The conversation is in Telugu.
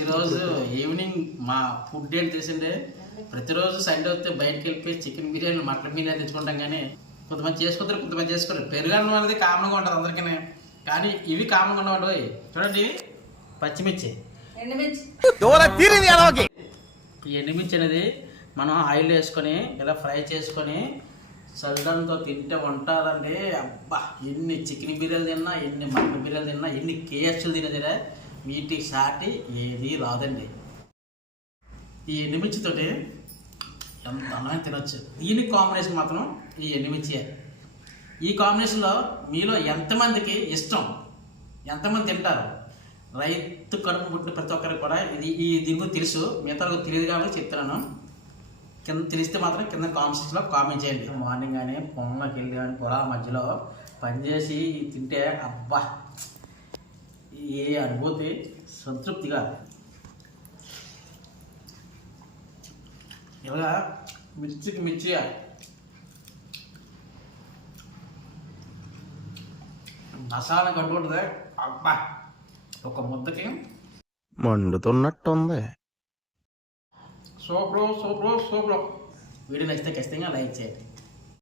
ఈరోజు ఈవినింగ్ మా ఫుడ్ ఏంటి తెలిసిందే. ప్రతిరోజు సండే వస్తే బయటకు వెళ్ళిపోయి చికెన్ బిర్యానీ మటన్ బిర్యానీ తెచ్చుకుంటాం కానీ కొంతమంది చేసుకుంటారు కొంతమంది చేసుకోరు. పెరుగన్నం అనేది కామన్గా ఉంటుంది అందరికీ కానీ ఇవి కామన్గా ఉండవు చూడండి పచ్చిమిర్చి. ఎండుమిర్చి. ఈ ఎండుమిర్చి అనేది మనం ఆయిల్ వేసుకొని ఇలా ఫ్రై చేసుకొని చల్లడంతో తింటే ఉంటుందండి అబ్బా ఎన్ని చికెన్ బిర్యానీ తిన్నా ఎన్ని మటన్ బిర్యానీ తిన్నా ఎన్ని కేఎఫ్సీలు తినేదిరా వీటి సాటి ఏది రాదండి. ఈ ఎండుమిర్చితోటి ఎంత అన్నమైన తినొచ్చు. దీని కాంబినేషన్ మాత్రం ఈ ఎండుమిర్చియే ఈ కాంబినేషన్లో మీలో ఎంతమందికి ఇష్టం? ఎంతమంది తింటారు? రైతు కడుపు పుట్టిన ప్రతి ఒక్కరికి కూడా ఇది ఈ దీని గురించి తెలుసు. మిగతా తెలియదు కాబట్టి చెప్తున్నాను. కింద తెలిస్తే మాత్రం కింద కామెంట్స్లో కామెంట్ చేయండి. మార్నింగ్ కానీ పొలంలోకి వెళ్ళి కానీ పొలాల మధ్యలో పనిచేసి తింటే అబ్బా ఏ అనుభూతి సంతృప్తిగా? ఇలా మిర్చికి మిర్చి మసాలా కట్టుకుంటుంది అబ్బా! ఒక ముద్దకి మండుతున్నట్టుంది. Super super super. వీడియో నచ్చితే ఖచ్చితంగా లైక్ చేయండి.